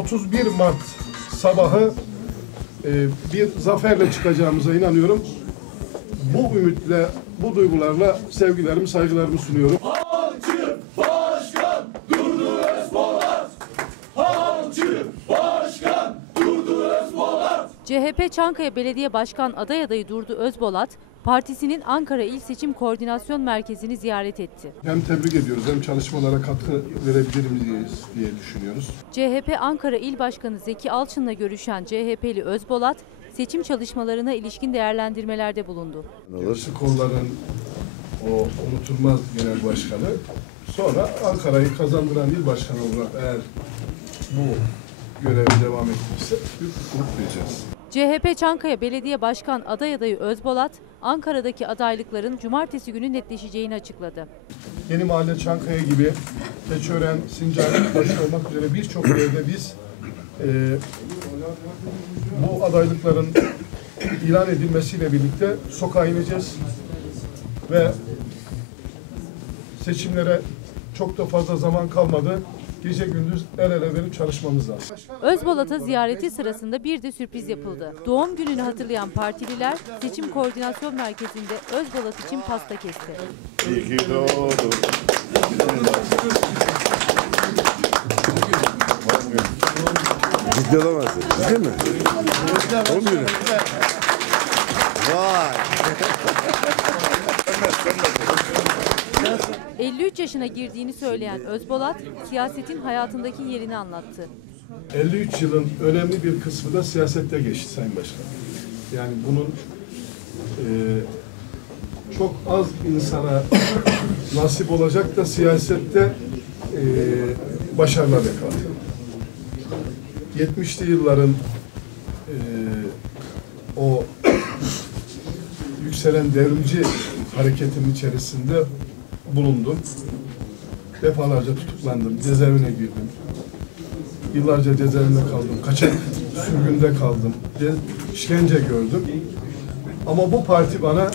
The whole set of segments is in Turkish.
31 Mart sabahı e, bir zaferle çıkacağımıza inanıyorum. Bu ümitle, bu duygularla sevgilerimi, saygılarımı sunuyorum. Halkçı başkan Durdu Özpolat. Halkçı başkan Durdu Özpolat. CHP Çankaya Belediye Başkan aday adayı Durdu Özbolat, partisinin Ankara İl Seçim Koordinasyon Merkezi'ni ziyaret etti. Hem tebrik ediyoruz hem çalışmalara katkı verebilir miyiz diye düşünüyoruz. CHP Ankara İl Başkanı Zeki Alçın'la görüşen CHP'li Özbolat, seçim çalışmalarına ilişkin değerlendirmelerde bulundu. Alırsı kolların o unutulmaz genel başkanı sonra Ankara'yı kazandıran il başkanı olarak eğer bu görev devam ettirirse büyük mutluluk duyacağız. CHP Çankaya Belediye Başkan aday adayı Özbolat, Ankara'daki adaylıkların cumartesi günü netleşeceğini açıkladı. Yeni Mahalle Çankaya gibi Keçiören, Sincar başta olmak üzere birçok yerde biz e, bu adaylıkların ilan edilmesiyle birlikte sokağa ineceğiz ve seçimlere çok da fazla zaman kalmadı. Gece gündüz el ele verip çalışmamız lazım. Özbolat'a ziyareti sırasında bir de sürpriz yapıldı. Doğum gününü hatırlayan partililer seçim koordinasyon merkezinde Özbolat için pasta kesti. İyi ki doğdun. Ciddi olamazsın. Ciddi mi? Doğum günü. Vay. 53 yaşına girdiğini söyleyen Özbolat, siyasetin hayatındaki yerini anlattı. 53 yılın önemli bir kısmı da siyasette geçti Sayın Başkan. Yani bunun e, çok az insana nasip olacak da siyasette e, başarılar yakaladı. 70'li yılların e, o yükselen devrimci hareketin içerisinde bulundum. Defalarca tutuklandım, cezaevine girdim. Yıllarca cezaevinde kaldım, kaçak sürgünde kaldım, ce- işkence gördüm. Ama bu parti bana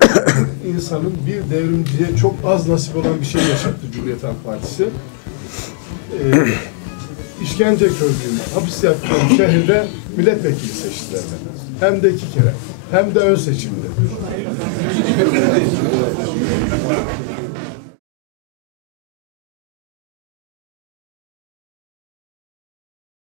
insanın bir devrimciye çok az nasip olan bir şey yaşattı Cumhuriyet Halk Partisi. Ee, işkence gördüğüm, hapis yattığım şehirde milletvekili seçtiler. Hem de iki kere. Hem de ön seçimde.